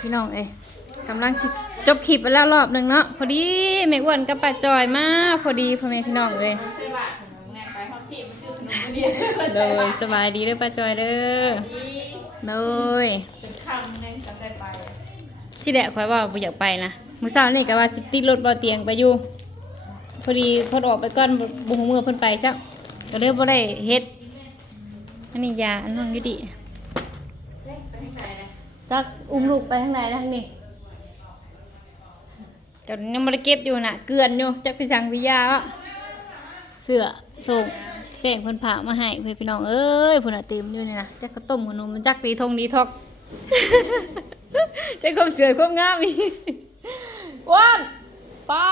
พี่น้องเอ้ยกำลังจบคลิปไปแล้วรอบหนึ่งเนาะพอดีแม่อ้วนกับป้าจอยมาพอดีพ่อแม่พี่น้องเอ้ยเลยสบายดีเด้อป้าจอยเด้อเลยที่แดกคอยว่าบ่อยากไปนะมื้อเช้านี่ก็ว่าสิติดรถบ่เตียงไปอยู่พอดีพิ่นออกไปก่อนบ่บ่ฮู้มื้อเพิ่นไปจ้ะก็เลยบ่ได้เฮ็ดอันนี้ยาอันนั้นอยู่ดิ จักอุ้มลูกไปทางไหนนะทางนี้แต่ยังบ่ได้เก็บอยู่น่ะ เกลือนอยู่จักไปสั่งวิยาวะเสื้อส่งแป้งพิ่นผามาให้เพื่อนพี่น้องเอ้ยเพิ่นน่ะเต็มอยู่นี่นะจักข้าวต้มขนมมันจักตีทงดีทอกจักความสวยความงามอีกว้านปา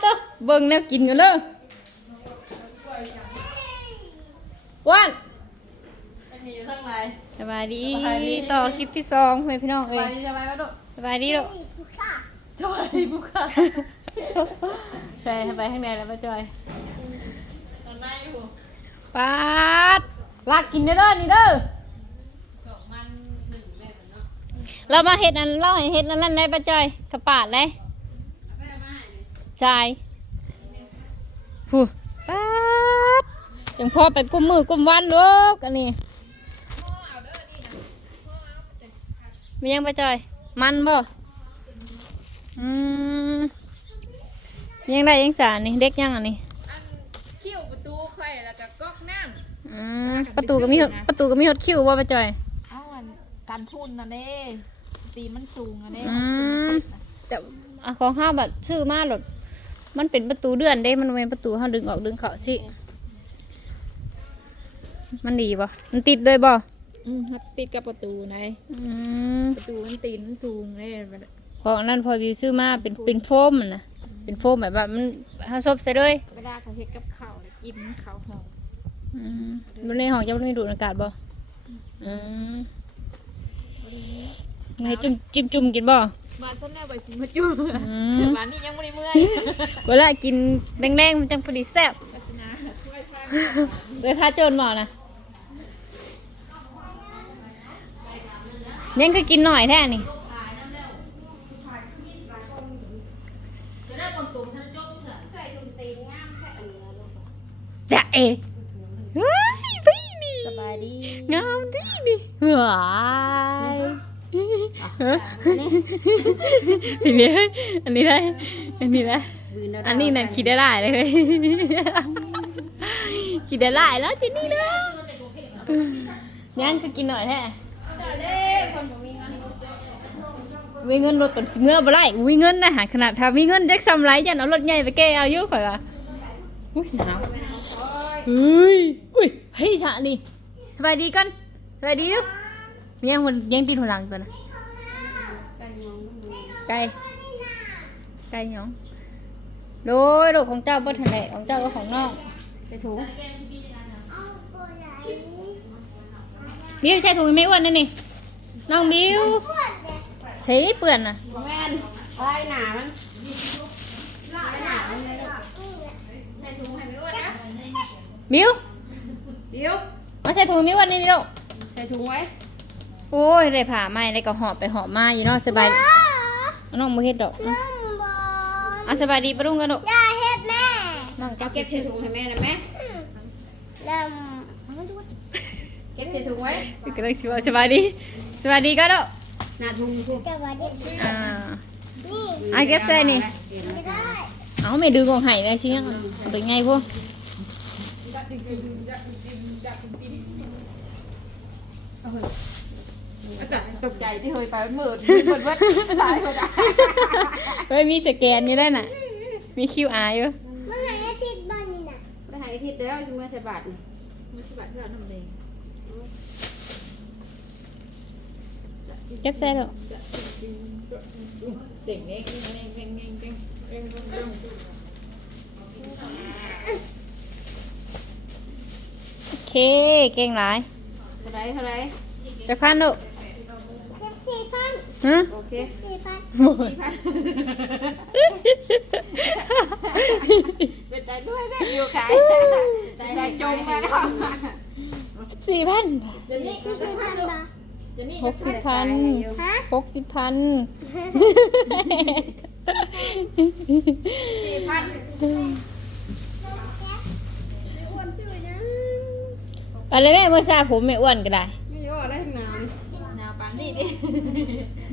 เตอเบิ่งแนวกินกันเด้อว้านมีอยู่ข้างใน สบายดีสบายดี ต่อคลิปที่สองเพื่อนพี่น้องไปเอ้ยนี่จะไปก็ดูสบายดีลูกจอยบุค่ะไปไปข้างในแล้วป้าจอยตอนหน้าอยู่ปาดลากกินเด้อเด้อนี่เด้อสองมันหนึ่งแม่เนาะเรามาเห็ดอันเล่าให้เห็ดอันนั่นได้ป้าจอยกระปาดเลยแม่มาให้เลยชายผู้ปาดจังพ่อไปกุมมือกุมวันลูกอันนี้ มียังป้าจอย มันบ่อืมยังได้ยังสารนี่เด็กยังอันนี้อันคิ้วประตูไข่แล้วก็ก๊อกน้อืมประตูก็มีหดประตูก็มีหดคิ้วบ่ป้าจอยำเอาอันการทุนนะเด้ตีมันสูงอะเด้อืม แต่อะของห้าแบบชื่อมาหลด มันเป็นประตูเดือนเด้ มันเป็นประตูห้าดึงออกดึงเข้าสิ มันดีป่ะมันติดเลยบ่ อืมติดกับประตูไงอืมประตูมันตีนมันสูงเด้เพราะอันนั้นพอวิวซื้อมาเป็นเป็นโฟมมันนะเป็นโฟมแบบว่ามันถ้าซบใส่เลยเวลาเขาเฮ็ดกับข้าวแล้วกินข้าวหอมอืมมันในห้องจะไม่ดูดอากาศบ่อืมไงจุ่มจิ้มจุ่มกินบ่มาซ้ำแน่ใบสิมาจุ่มอืมมานี่ยังไม่ได้เมื่อยเวลากินแดงๆมันจังพอดีแซ่บศาสนาช่วยพาโดยพาโจรหมอนะ ยังคือกินหน่อยแท้นี่จะเอเฮ้ยพี่นี่สบายดีงามดีนี่ว้ายฮะอันนี้อันนี้ได้ อันนี้ได้อันนี้น่ะคิดได้หลายเลยเฮ้ยคิดได้หลายแล้วจีนี่นะยังคือกินหน่อยแท้ วิเงินรถต้นสิเมื่อบ่ไรวิเงินนะหาขนาดถ้ามีเงินจักซ้ำไรยันเอารถใหญ่ไปแก้เอาอยู่ข่อยว่าอุ้ยหนาวเฮ้ยอุ้ยเฮ้ยฉะนี่สบายดีกันสบายดีลูกมียังคนยังตีนหัวหลังตัวนะไก่ไก่หยองโดยลูกของเจ้าบ่ทันได้ของเจ้าก็ของน้องใส่ถุงบิวใส่ถุงไม่อ้วนนั่นนี่น้องบิว เฮ้ยเปื่อนน่ะแม่นไล่หนามันไล่หนามันเลยใส่ถุงให้ไม่อ้วนนะบิวเดี๋ยวมาใส่ถุงไม่อ้วนนี่นี่ลูกใส่ถุงไว้ โอ้ยได้ผ่าไหมได้ก็หอบไปหอบมาอยู่เนาะสบายน้องบ่เฮ็ดดอกอะสบายดีปะลุงกันลูกอย่าเฮ็ดแม่น้องเอาเก็เก็บบใส่ถุงให้แม่นะแม่เริ่มเก็บใส่ถุงไว้ก็เลยสิว่าสบายดีสบายดีก็ลูก หน้าถุงถุงจะว่าดีอ่านี่อะเก็บใส่นี่ ไม่ได้เอาไม่ดึงของไห้ได้ชิยังเอาไปไงพวกตกใจที่เคยไปมันมืดมืดวัดตายคนอะเฮ้ยมีสแกนอยู่ได้น่ะ มี QR อยู่เมื่อไหร่อาทิตย์บ้านนี่น่ะได้หายทิศแล้วชิมือใส่บาทนี่มือใส่บาทเพื่อนทำเอง เก็บใส่หรอเด็กเด็กเโอเค เก่งไรจะพันหรอสี่พันฮึโอเคสี่พันสี่พัเป็นใจด้วยแม่อยู่ขายใจจมมาแล้วสี่พันสี่พันบา หกสิบพันฮะหกสิบพันสี่พันอ้วนชื่อยังไปเลยแม่เมื่อซาผมไม่อ้วนก็ได้ ไม่รู้อะไรทั้งหนาวนี่หนาวปานนี้ดิ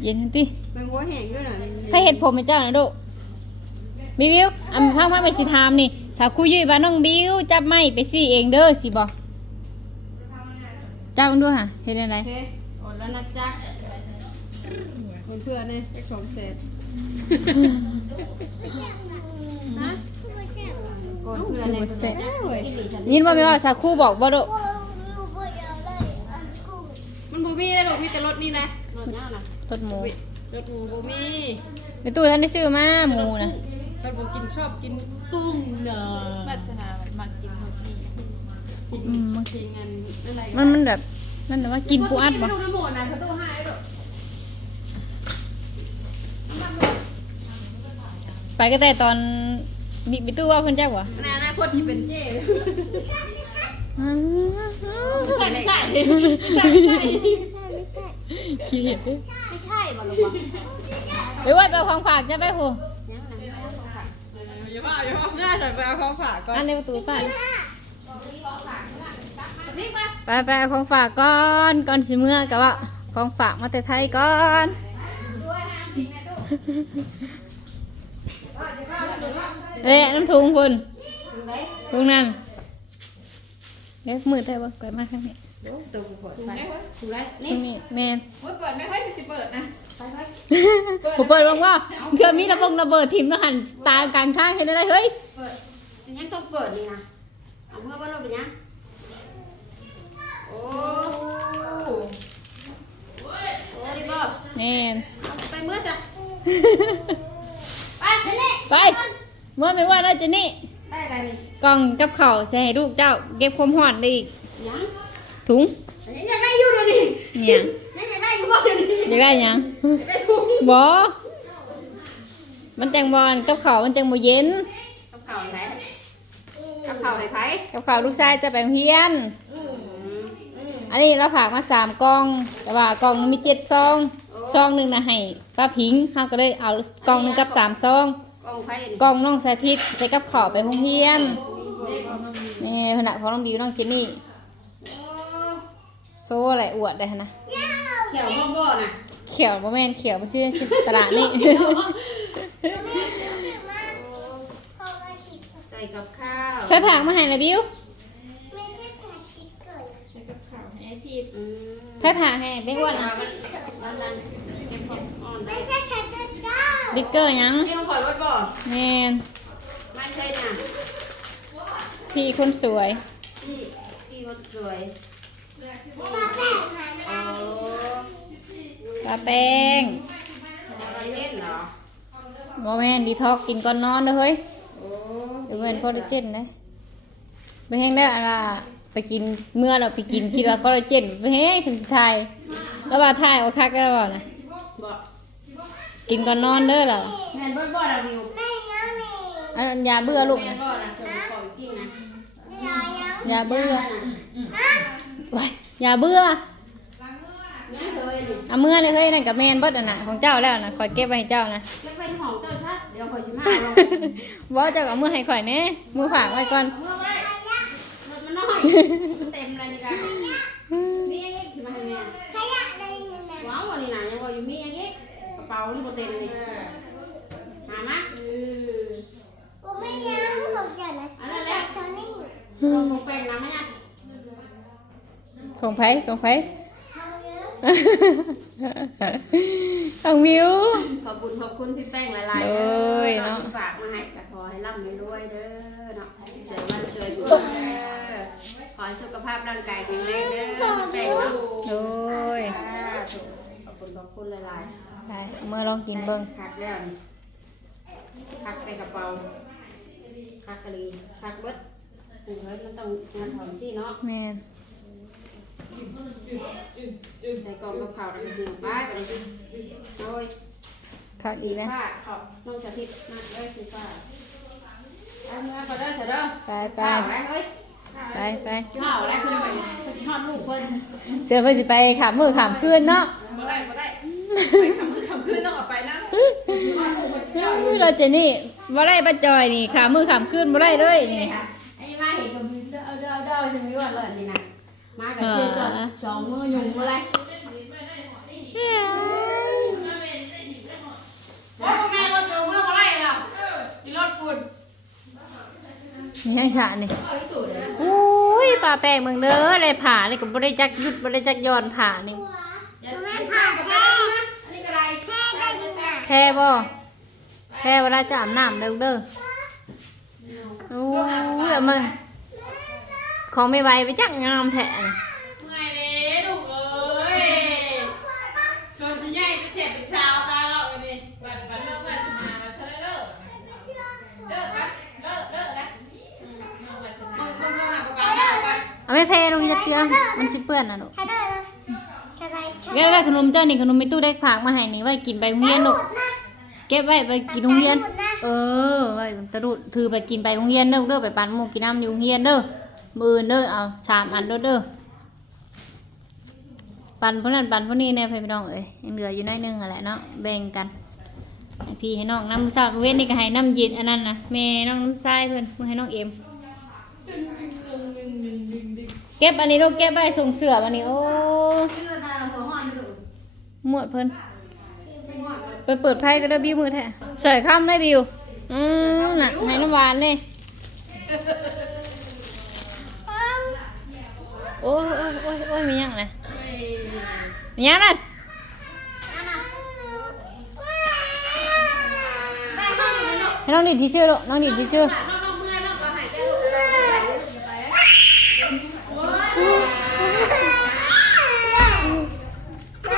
เย็นติมันหัวแห้งด้วยน่ะให้เห็ดผมให้เจ้านะดูบิวบิวอันพังมาไปสิทามนี่ สาวคุยอยืยบ้านน้องบิวจับไม้ไปสี่เองเด้อสิบอกจับมันดูค่ะเห็นอะไรโอเคโอ้ แล้วนะจ๊ะเพื่อนๆเนี่ยไปสองเศษฮะไม่ใช่โอนเพื่อนเนี่ยเศษเว้ยยินว่าไม่ว่าสาวคุบอกบ่ดูว่าลูกบ่อยากเลยอันกูมันบูมี่เลยหรอกมีแต่รถนี่นะรถเนี้ยนะต้นหมูรถหมูบูมี่ในตู้ท่านได้ซื้อมาหมูนะรถบูกินชอบกินตุ้งเนอะปัสนามันมากินรถนี่กินอืมมันกินกันอะไรมันมันแบบ นั่นแต่ว่ากินปูอัดบ่ลูกน้ำหมดนะเขาตู้ให้หรอกไปก็แต่ตอนบิ๊กบิ๊ตู้ว่าเพิ่นจักวะในอนาคตที่เป็นเจ๊ไม่ใช่ไม่ใช่ไม่ใช่ไม่ใช่ไม่ใช่ไม่ใช่ไม่ใช่ไม่ใช่ขี้เกียจเด้อไม่ใช่บอลลูกไปว่าไปเอาของฝากจะไปโหยังนะอย่าว่าอย่าว่าง่ายแต่ไปเอาของฝากก่อนอันในประตูป้ารีบมา ไปไปเอาของฝากก่อนก่อนสิเมื่อกะว่าของฝากมาแต่ไทยก่อนเอ้ยน้ำถุงคุณถุงนั่นเล็กมือได้บ่ก่อยมาข้างนี้ตัวกูเปิดไปถูกไรตรงนี้แม่นเปิดไม่ค่อยจะเปิดนะไปไปผมเปิดบ้างว่าเกือมีระบงระเบิดทิมแล้วหันตามกลางทางเห็นอะไรเฮ้ยเปิดยังต้องเปิดนี่นะเอาเมื่อวันเราเป็นยัง โอ้โอ้ดิบอแน่นไปเมื่อจะไปเจนี่ไปเมื่อไม่ว่าเราจะนี่ได้อะไรนี่กล่องกับเข้าวใส่ให้ลูกเจ้า เก็บความร้อนได้อีกยังถุงยังอยากได้อยู่เดี๋ยวนี้เนี่ยยังอยากได้อยู่บ่เดี๋ยวนี้อยากได้หยังอยากได้ทุงบอมันจังบอลกับเข้าวมันจังบ่เย็น กับเข่าไหนกับเข่าไหนไผกับเข้าวลูกชายจะไปโรงเรียน อันนี้เราผากมาสามกล่อง แต่ว่ากล่องหนึงมีเจ็ดซองซองหนึ่งนะให้ป้าพิงเขาก็เลยเอากล่องหนึงกับสามซองกองไผกล่องน้องสาธิตใส่กับข้าวไปโรงเรียนนี่ขณะของน้องบิวน้องเจนนี่โซ่อะไรอวดได้นะเขียวบ่บ่น่ะเขียวบ่แม่นเขียวมันชื่อชื่อตลาดนี่ใส่กับข้าวใช้ผักมาให้ละบิว ไม่ใช่ขาคิดเกิด ใช้กับ ข้าวให้ทีอืมใช้ผักให้ไม่อ้วนมัอะนมันนั่นเก็บของอ่อนได้ไม่ใช่ขาเกิดเก้าบิ๊กเกอร์หยังนี่มันข่อยรถบ่แม่นไม่ใช่น่ะพี่คนสวย พี่พี่คนสวยมาแป้งหาโอ้ปลาแป้งอะไรเล่นเหรอบ่แม่นดีท็อกกินก่อนนอนเด้อเฮ้ยโอ้เดี๋ยวแม่นคอลลาเจนเด้ไปแห้งได้อะไร ไปกินเมื่อเราไปกินคิดว่าคอลลาเจนไปแห้งสุดท้ายแล้วว่าทายเอาคักแล้วบ่นะบ่กินก่อนนอนเด้อล่ะแม่นบ่บ่ดาววิวแม่ยังมีอันนั้นยาเบื่อลูกแม่นะนบ่นะสมขอจริงนะยายังยาเบื่อฮะไว้ยาเบื่อไม่เคยนี่เอาเมื่อเลยเฮ้ยนั่นกับแม่นเบิดอันน่ะของเจ้าแล้วนะคอยเก็บไว้ให้เจ้านะเล็กไปห้องเจ้าชัดเดี๋ยวข่อยสิมาลงบ่เจ้าก็เอามือให้ข่อยแหน่มือฝากไว้ก่อนเมื่อไว้รถมันน้อย เต็มเลยนี่กันมีอันนี้สิมาให้แม่ขยะเลยนะว้าววันนี้นะยังว่าอยู่มีอันนี้กระเป๋านี่บ่เต็มนี่หามาผมไม่ยังผมจะนะอันนั้นแหละตอนนี้ลงแป้งน้ำไหมเนี่ยของไผของไผทำเยอะของวิวขอบคุณขอบคุณพี่แป้งหลายๆโอ้ยเนาะฝากมาให้ก็ขอให้ร่ำให้รวยเด้อเนาะเสวยวันเสวยทุกวันเด้อขอ ให้สุขภาพร่างกายแข็งแรงเด้อพี่แป้งเนาะโอ้ยขอบคุณขอบคุณหลายไปเอามื่อลองๆกินเบิ่งคักแล้วนี่คักในกระเป๋าคักกะลีคักเบิดปรุงเฮ้ยมันต้องมันหอมสิเนาะ แม่นใส่กล่องกับข้าวแล้วก็หิวไปไปเลยโอ้ยคักสีอีกแล้วฟ้าขอบน้องสาธิตมาเลยสีฟ้าเอาเงินก็ได้เสร็จแล้วไปไปข้าวอะไรเฮ้ย ไปไปข้าวอะไรคือไปคือทอดลูกเพิ่นเสือเพิ่นสิไปขามมือขามคืนเนาะบ่ได้บ่ได้ไปคำมือคำขึ้นต้องออกไปนะอุ้ยเราเจนี่บ่ได้ป้าจอยนี่ขามมือขามคืนบ่ได้เลยนี่ไอ้มาเห็นกับเด้อเด้อเด้อใช่ไหมว่าเลยนี่นะมากับเชื่อก่อนสองมือยุงอะไรว่าพวกแม่รถโยเมื่อมาไล่หรออีรถฝุ่น นี่ยังฉะนี่อุ้ยปลาแป้งเมืองเด้อเลยผ่าเลยก็บ่ได้จักยุดบ่ได้จักย้อนผ่านี่อย่บแม่ไรแค่แพ้บ่แพ้เวลาจะอาบน้ำเด้อเด้อโอ้ยมาของไม่ไหวไปจักงามแท้เมื่อยเลยลูกเอ้ยชวนชิ้นใหญ่ไปเจ็บเป็นชาวตาเราอันนี้ บัดบัดเลิกวาสนาบัดซะเลิกเลิกนะเลิกเลิกนะน้องวาสนา มึงมึงเข้าหาป๊าป๊ากัน เอาไม่แพ้ลงจักเทื่อมันสิเปื้อนนะลูกใช่ได้แล้วใช่ได้เก็บไว้ขนมเจ้านี่ขนมไม่ตู้ได้ผากมาให้นี่ไว้กินไปโรงเรียนลูกเก็บไว้ไปกินโรงเรียน เออไว้ตะรุดถือไปกินไปโรงเรียนเด้อเด้อไปปั่นหมูกินน้ำอยู่โรงเรียนเด้อมือเด้อเอาสามอันเด้อเด้อปั่นพวกนั้นปั่นพวกนี้เนี่ยพี่น้องเอ้ยยังเหลืออยู่น้อยนึงอะแหละเนาะแบ่งกันพี่ให้น้องน้ำซาเว้นนี่ก็ให้น้ำเย็นอันนั้นนะแม่น้องน้ำทรายเพื่อนมือให้น้องเอ็ม ก็บอันนี้ลูกเก็บไว้ส่งเสือวันนี้โอ้เสื้อตาหัวห่อนลูกหมวดเพิ่นไปเปิดไพ่ก็ได้บิ้วมือแท้สวยค่ำได้บิวอืมน่ะให้น้ำหวานเลยโอ้ยโอ้ยโอ้ยโอ้ยมีหยังนะมีหยังน่ะให้น้องดิดที่เชื่อลูกน้องดิดที่เมื่อยน้องก็หายใจลูก แล้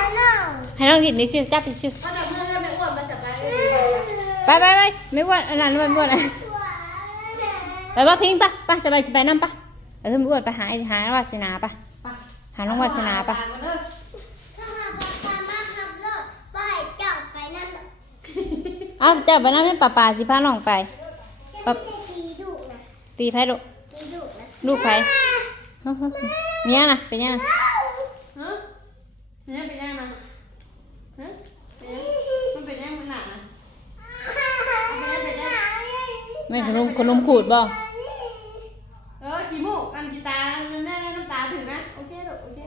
วน้อง ให้น้องดิดที่ชื่อจับที่ชื่อมันจะเมื่อยไม่อ้วนมันจะไปไปไปไปไม่อ้วนอันนั้นไม่อ้วนอะไปว่าพิงปะไปสบายสบายน้ำปะเออไม่อ้วนไปหาหาวาสนาปะหาน้องวาสนาปะถ้าหาปลาปลามาขับรถไปจับไปนั่นเอาจับไปนั่นให้ป่าป่าสิพาน้องไปจะไม่ได้ตีดุนะตีไพ่ลูกตีดุนะลูกไพ่เนี่ยนะเป็นยังไงฮะเนี่ยเป็นยังไงฮะมันเป็นยังมันหนาเป็นยังเป็นยัง ไม่ขนมขนมขูดบ่เออขี้มูกกันกีตาร์นั่นแน่น้ำตาถือนะโอเคลูกโอเค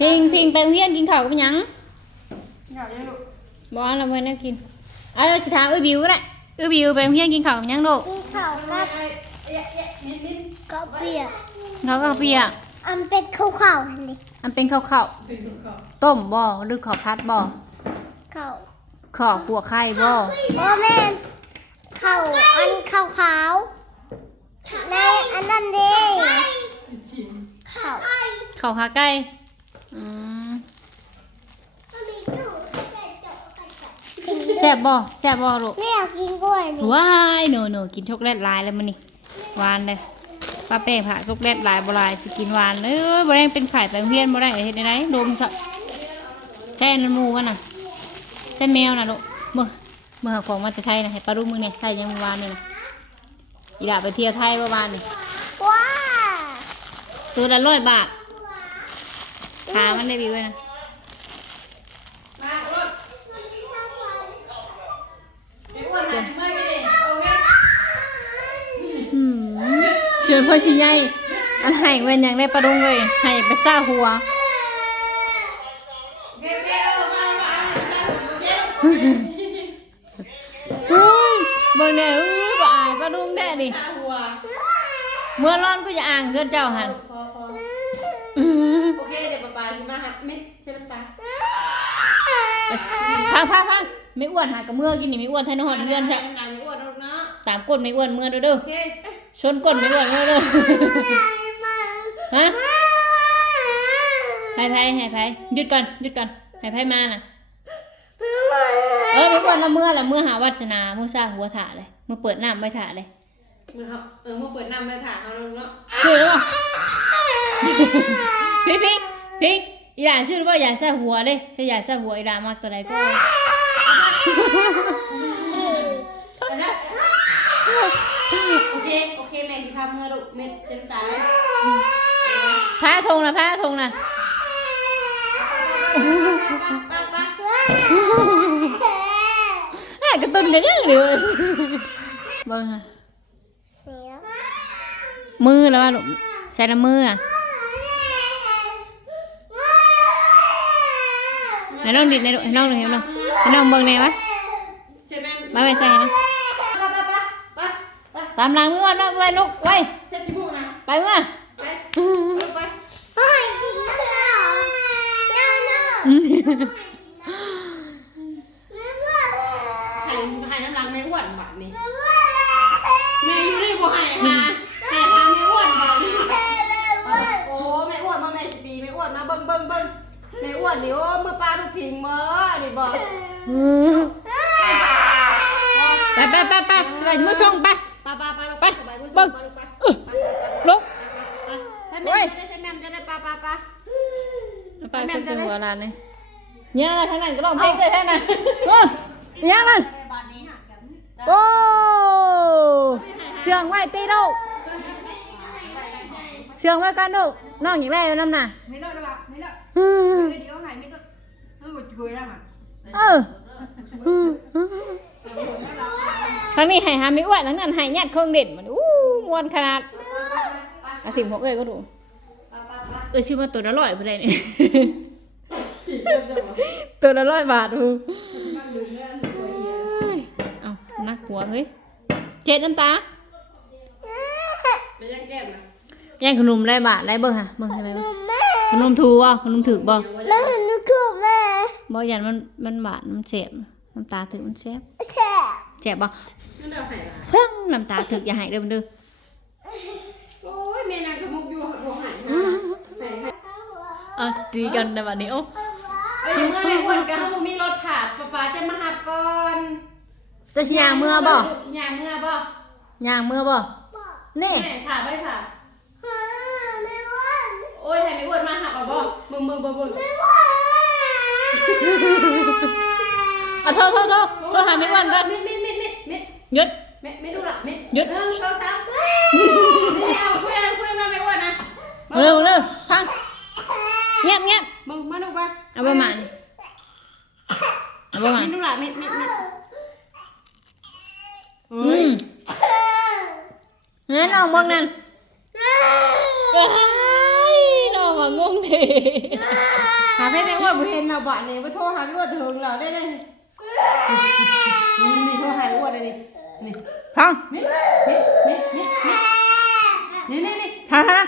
พิงพิงไปโรงเรียนกินข้าวกับหยังหยอกยังลูกบ่เอาละเมื่อนั่กินเอาเราสิถามเอ้ยบิวก็ได้เอ้ยบิวไปโรงเรียนกินข้าวกับหยังลูกกินข้าวเอ้กับยเอ้ยเอ้ยนิดนิดกบเปียกเขาก็เปียกอันเป็นข้าวข้าวอันนี้อันเป็นข้าวข้าวถึงลูกก่อนต้มบ่หรือข้าวพัดบ่ข้าวข้าวปัวไข่บ่โอ้แม่ นข้าวอันข้าวขาวในอันนั้นดิข้าวข้าวขาไก่อืมแซ่บบ่แซ่บบ่ลูกไม่อยากกินกล้วยนี่ว้ายโนโนกินช็อกโกแลตลายแล้วมันนี่หวานเลยป้าเป้ผ่าช็อกโกแลตลายบ่ลายสิกินหวานเอ้ยบ่ได้เป็นไข่ไปโรงเรียนบ่ได้เฮ็ดได้ไหนดมซะแช่น้ำมูกันน่ะแช่แมวน่ะลูกเมื่อ เมื่อหาของมาแต่ไทยน่ะให้ปลาลูกมึงเนี่ยไทยยังเมื่อวานนี่น่ะอีดาไปเที่ยวไทยเมื่อวานนี่ว้าตัวละร้อยบาทขามันได้บิวเลยนะมาลูกไม่อ้วนนะเมื่อยกันดิโอเคอืมเชิญพ่อชิใหญ่อันให้เว้นหยังได้ปลาดุงเลยให้ไปซ่าหัวเก็บเก็บเอามาเอาเก็บเฮ้ยเบิ่ งเนี่ยเอ้ยบ่อายปลาดุงแท้ดิตาหัวเมื่อร้อนก็จะอ่างเพื่อนเจ้าหันพอพอโอเคเดี๋ยวป๊าป๊าจะมาหัดเม็ดเช็ดน้ำตาพังพังพังไม่อ้วนหากระเมื่อกินนี่ไม่อ้วนไทยนหอดเพื่อนใช่น้ำตาไม่อ้วนหรอกเนาะตามก้นไม่อ้วนเมื่อเด้อเด้อโอเคชนก้นไม่อ้วนเมื่อเด้อฮะให้ไผให้ไผหยุดก่อนหยุดก่อนให้ไผมาน่ะ เออไม่อ้วนละเมื่อละเมื่อหาวัสนาเมื่อซ่าหัวถาเลยเมื่อเปิดน้ำไว้ถาเลยมือเขาเออมาเปิดน้ำไปถามเขาลงเนาะชื่อหรือเปล่าพี่พี่พี่อีหลานชื่อหรือเปล่าอย่าแซ่หัวเด้ใช่อย่าแซ่หัวอีหลานมากตัวใดก็แต่นะโอเคโอเคแม่สิพาเมื่อลูกเม็ดเช็ดน้ำตาพาทงนะพาทงนะ ป้าป้าอะกระตุ้นกันยังเดือเบิ่งค่ะมือแล้วว่าลูกใส่น้ำมืออะให้น้องดิดให้ลูกให้น้องดูให้น้องให้น้องเบิ่งแน่วะใช่ไหมมาไปใส่นะป้าป้าป้าป้าป้าตามหลังมือว่าน้องไปลูกไว้เช็ดจมูกนะไปเมื่อไปลงไป หายหายน้ำลังไม่อ้วนบาดนี่แม่อยู่นี่บ่หายหาหายหาไม่อ้วนบาดนี่โอ้แม่อ้วนมาแม่สิดีแม่อ้วนมาเบิ่งเบิ่งเบิ่งแม่ อ้วนนี่โอ้มือปลาลูกพิงเมื่อนี่บ่ไปไปไปไปสบายมือชงไปปลาปลาปลาไปสบายเบิ่งไปไปลุกใช่แม่จะได้ใช่แม่จะได้ปลาปลาปลาไปชมหัวร้านนี่เนี่ยอะไรทั้งนั้นก็ร้องเพลงได้ทั้งนั้นโอ้ยยังนั่นบาดนี้หักกันโอ้เสื่องไว้ตีลูกเสื่องไว้กันลูกน้องอย่างไรเอาน้ำน่ะไม่เลิกแล้วไม่เลิกเออ เดี๋ยวหายไม่เลิกมันหมดคุยแล้วค่ะเออทางนี้ให้หาไม่อ้วนทั้งนั้นให้ญาติคงเด่นมันอู้มวนขนาดอาสิบหกเอ้ยก็ดูปลาปลาปลาเอ้ยชื่อว่าตัวละร้อยเพื่อนนี่สี่เดือนจะหมดตัวละร้อยบาทดูนั่งดูเงินตัวเองเอานักหัวเฮ้ยเจ็ดน้ำตาไปยังแก้มนะย่างขนมได้บาทได้เบิ่งค่ะเบิ่งใช่ไหมเบิ่ง ขนมถูบ่ขนมถึกบ่แม่นึกคือแม่บ่ยันมันมันบาดมันเจ็บน้ำตาถึกมันเจ็บแช่เจ็บบ่นั่นเดี๋ยวหายละเพิ่งน้ำตาถึกอย่าให้เด้อมันเด้อโอ้ยแม่นางขมุกอยู่หัวหายหายหายเอาตีกันในบัดนี้โอ้เอ้ยเมื่อแม่อ้วนกันเขามีรถขาดป้าป้าจะมาหับก่อนจะสิย่างเมื่อบ่ยางเมื่อบ่ย่างเมื่อบ่นี่แม่ขาไปค่ะไม่ว่า โอ้ยให้แม่อ้วนมาหับอะบ่มึงมึงมึงมึงไม่ว่าเอาโทษโทษโทษโทษหาไม่อ้วันก่อนมิดมิดมิดมิดมิดหยุด มิดมิดดูละมิดหยุด หนึ่งสองสามนี่เอาคุยกันคุยกันแม่อ้วนนะเอาเร็วเร็วฟังเงียบเงียบมึงมาดูไปเอาประมาณเอาประมาณมิดดูละมิดมิดมิดอืมนั่นน้องเบิ่งนั่นเอ้ยน้องว่างงดิ หาให้แม่อ้วนบ่เห็นเราบ้านนี่ไปโทรหาแม่อ้วนถึงเราได้เลยนี่โทรหาแม่อ้วนเลยนี่นี่ฟังมิดมิดมิดมิดนี่นี่นี่ฟังฟัง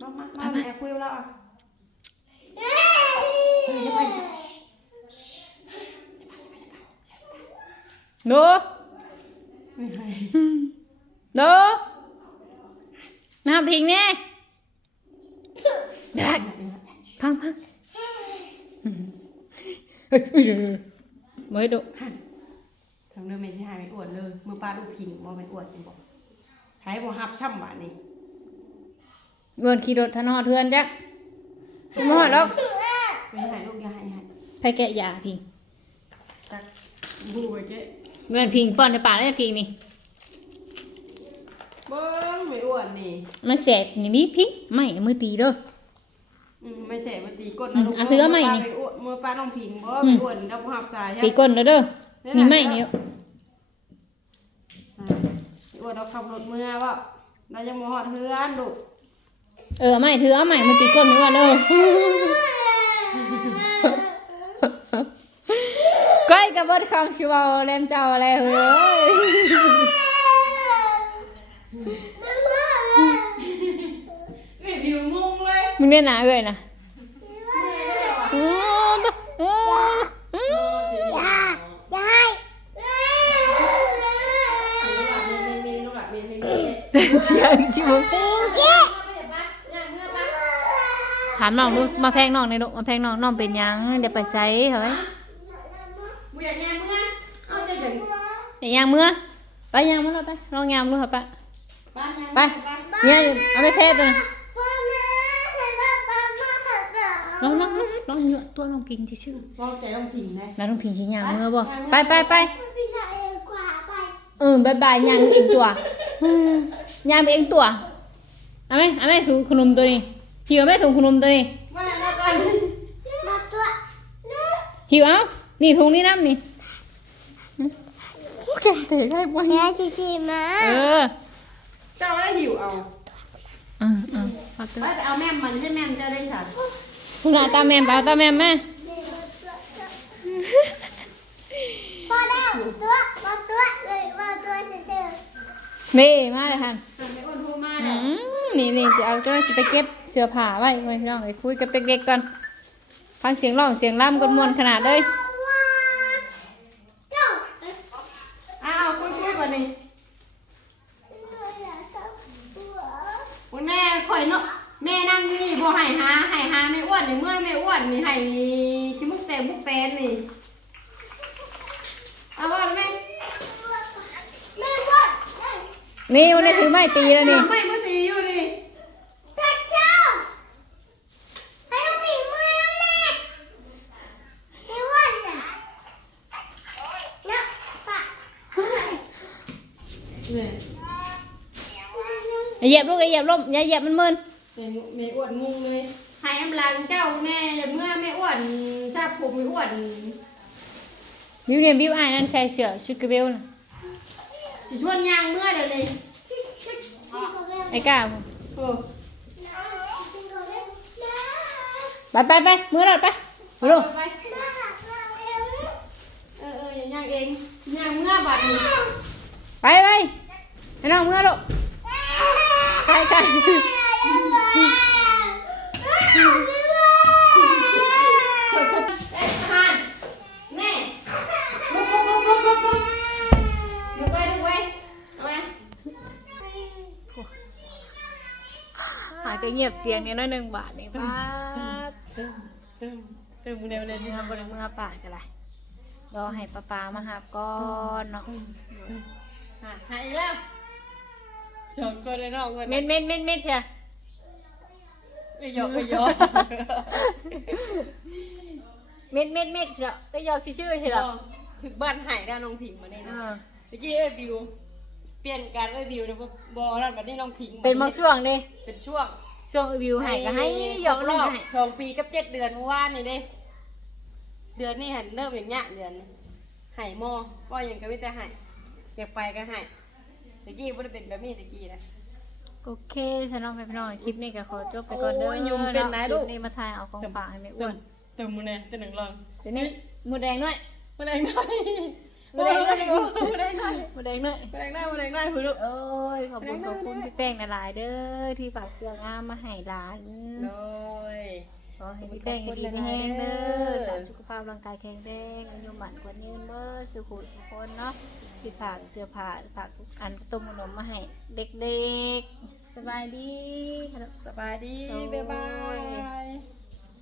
มามามาแม่คุยกับเราอะเฮ้ยอย่าไปหนูไม่ให้หนูน้าพิงเนี่ย ได้พังพังเฮ้ยเฮ้ยเดี๋ยวเดี๋ยวไม่ให้ดุทำเรื่องไม่ใช่หายไม่อ้วนเลยมือปลาลูกพิงบ่ไม่อ้วนบอกหายบ่ฮับช่ำบาดนี่เบิร์นขี่รถทานอดเทือนจ้ะมาหอดแล้วไม่หายลูกอย่าหายหายไปแกะยาพิงจักบูไปเจ๊เบิร์นพิงป้อนในปากได้พิงนี่เบิ้งไม่อ้วนนี่มันแสบนี่นี่พิงไม่มือตีเด้อ อืมไม่ใช่มาตีก้นอืนะมลูกเอาเสื้อใหม่นี่มือปลาไอ้อ้วนมือปลาน้องพิงบ่อืมไม่อ้วนเราบ่ฮับสายใช่ตีก้นแล้วเด้อนี่ไม่นี่อ่าไม่อ้วนเราขับรถเมื่อบ่เรายังบ่ฮอดเฮือนลูกเออไม่ถือเอาใหม่มันตีก้นนี่ว่าเด้อก้อยกับเบิดคำชิวเอาเล่มเจ้าอะไรเฮ้ย ไม่บิวงงเลย มึงเล่นหนาเลยนะอ้ย่าให้ลูกหลานเมย์เมย์ลูกหลานเมย์เมย์เมย์เสียงชิวปิงกี้ถามน้องดูมาแพงน้องในลูกมาแพงน้องน้องเป็นยังเดี๋ยวไปใส่เหรอบ่อยากแย่เมื่อเอาจะอย่างไปยางเมื่อไปยางเมื่อเราไปลองยางดูค่ะปะไปเนี่ยเอาไม่แพ้ตัวนึง พ่อแม่เห็นว่าป้ามาหา เราลองลองลองเหยอะตัวน้องพิงที่ชื่อว่าใจต้องพิงเลยแล้วน้องพิงชิยางเมื่อบ่ไปไปไปพี่ชายเองกว่าไปเออบายบายยางเองตัวยางเองตัวเอาไหมเอาไหมถุงขนมตัวนี้หิวไหมถุงขนมตัวนี้มาแล้วก่อนมาตัวหิวเอานี่ถุงนี้น้ำนี่เก่งถือได้บ่แม่ชิชิมาเออเจ้าได้หิวเอาอ่าอ่าพักเอะแต่เอาแม่มันใช่แม่มเจ้าได้ฉัน คุณอาตาแม่มเปล่าตาแม่มแม่พอแล้วตัวมาตัวเลยมาตัวเฉยนี่มาเลยท่านหันไปอ้วนโทรมาอืเนี่ยมนี่นี่จะเอาเจ้าจะไปเก็บเสื้อผ้าไว้ไว้พี่น้องไปคุยกับเด็กๆก่อนฟังเสียงร้องเสียงร่ำกันมวนขนาดเลย เจ้า อ้าวคุยคุยก่อนนี่วันแม่ข่อยเนาะแม่นั่งอยู่นี่พอให้หาให้หาไม่อ้วนนี่เมื่อไม่อ้วนนี่ให้ชิมุกแต่มุกแปนนี่เอาว่าไหม แม่ว่า นี่วันนี้ถือไม้ตีแล้วนี่ ไม่มือตีอยู่นี่ พระเจ้าให้ลูกหมีมือนั่นแหละไม่ว่าน่ะเนาะปะ เนี่ย อย่าเหยียบลูกอย่าเหยียบลมอย่าเหยียบมันมึนแม่แม่อ้วนงงเลยให้อำลางเจ้าแม่อย่าเมื่อแม่อ้วนชาผมไม่อ้วนบิวเนี่ยบิวอายนั่นใครเสือชุดกระเบลน่ะสิชวนยางเมื่อเดี๋ยวนี้ไอ้ก้าวโอ้ไปไปไปมือรอดไปมาลูกไปเออเออยางเองยางเมื่อบัดนี้ไปไป ให้น้องมือลูกไปไปสดสดเอ้ยทหารแม่ลุกลุกลุกลุกลุกลุกลุกไปลุกไปเอาไปหาก็เงียบเสียงเนี่ยน้อยหนึ่งบาทนี่ป้าเติมเติมเติมเร็วเลยเมื่อบริเมื่อป่ากันไรรอให้ป้าป้ามาหาก่อนเนาะหาหาอีกแล้ว จองก็ได้นอกเงินเม็ดเม็ดเม็ดเม็ดเชียเอ้ยหยอกเอ้ยหยอกเม็ดเม็ดเม็ดเชียก็ยอกชื่อๆเชียถึงบ้านหายได้น้องผิงมาเนี่ยเอนะอเมื่อกี้เอ้ยบิว เปลี่ยนการเอ้ยบิวเนี่ยบอแล้วแบบนี้น้องผิงเป็นบางช่วงเด้เป็นช่วงช่วงวิวให้ก็ให้ยอกรรออบบสองปีกับเจ็ดเดือนเมื่อวานนี่เด้ เดือนนี้หันเริ่มอย่างเงี้ยเดือนนี้ใหายมอว่าอย่างก็ไม่แต่ใหายอยากไปก็ใหาย ตะกี้ไม่ได้เป็นแบบนี้ตะกี้นะ โอเคฉันน้องไปพี่น้องคลิปนี้ก็ขอจบไปก่อนเด้อโอ้ยยุงเป็นไหนลูก คลิปนี้มาถ่ายเอาของฝากให้แม่อ้วนเติมมือเนี่ยเติมหนึ่งลองเดี๋ยวนี้หมูแดงด้วยมือแดงหน่อยมือแดงหน่อยมือแดงหน่อยหมูแดงด้วยมือแดงหน่อยมือแดงหน่อยคุณลูก โอ้ยขอบคุณขอบคุณพี่แป้งหลายๆเด้อที่ฝากเสื้องามมาให้ร้านโดย ขอให้พี่แป้งดีๆแห้งเด้อสาวสุขภาพร่างกายแข็งแรงอายุหมันกว่านี้เมื่อสุขุสุขคนเนาะที่ฝากเสื้อผ้าฝากทุกอันต้มขนมมาให้เด็กๆ สบายดีสบายดีบ๊ายบาย